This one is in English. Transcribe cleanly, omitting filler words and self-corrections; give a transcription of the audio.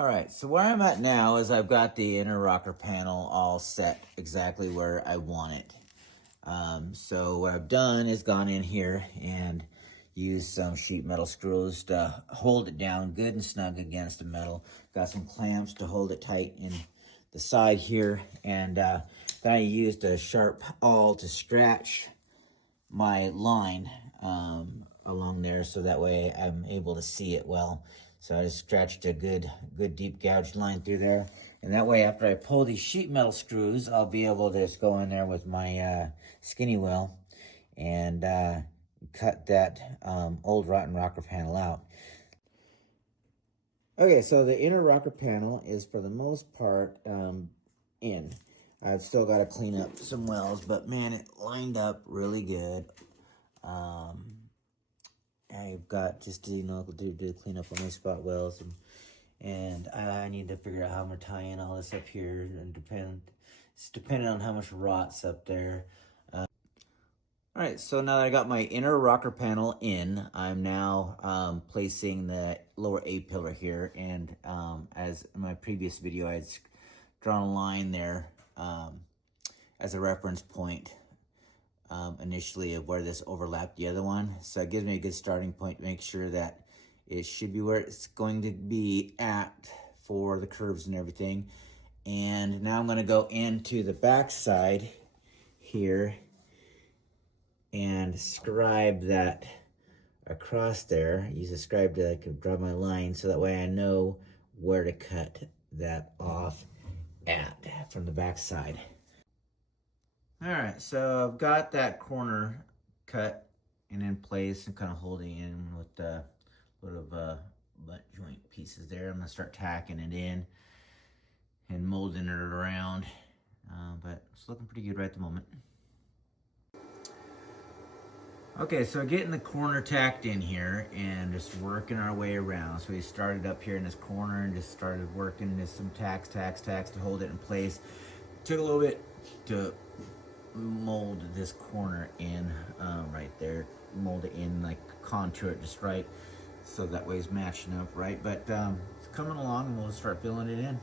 All right, so where I'm at now is I've got the inner rocker panel all set exactly where I want it. So what I've done is gone in here and used some sheet metal screws to hold it down good and snug against the metal. Got some clamps to hold it tight in the side here, and then I used a sharp awl to scratch my line along there, so that way I'm able to see it well. So I just scratched a good deep gouged line through there, and that way after I pull these sheet metal screws, I'll be able to just go in there with my skinny wheel and cut that old rotten rocker panel out. Okay, so the inner rocker panel is for the most part in. I've still got to clean up some wells, but man, it lined up really good. I've got just to, do clean up on my spot wells, and I need to figure out how I'm gonna tie in all this up here, and it's depending on how much rot's up there. All right, so now that I got my inner rocker panel in, I'm now placing the lower A-pillar here, and as in my previous video, I had drawn a line there as a reference point initially of where this overlapped the other one. So it gives me a good starting point to make sure that it should be where it's going to be at for the curves and everything. And now I'm going to go into the back side here and scribe that across there. Use a scribe to draw my line so that way I know where to cut that off at from the back side. All right, so I've got that corner cut and in place and kind of holding in with the little butt joint pieces there. I'm gonna start tacking it in and molding it around, but it's looking pretty good right at the moment. Okay, so getting the corner tacked in here and just working our way around. So we started up here in this corner and just started working just some tacks to hold it in place. Took a little bit to mold this corner in right there, mold it in, like contour it just right so that way it's matching up right, but it's coming along and we'll start filling it in.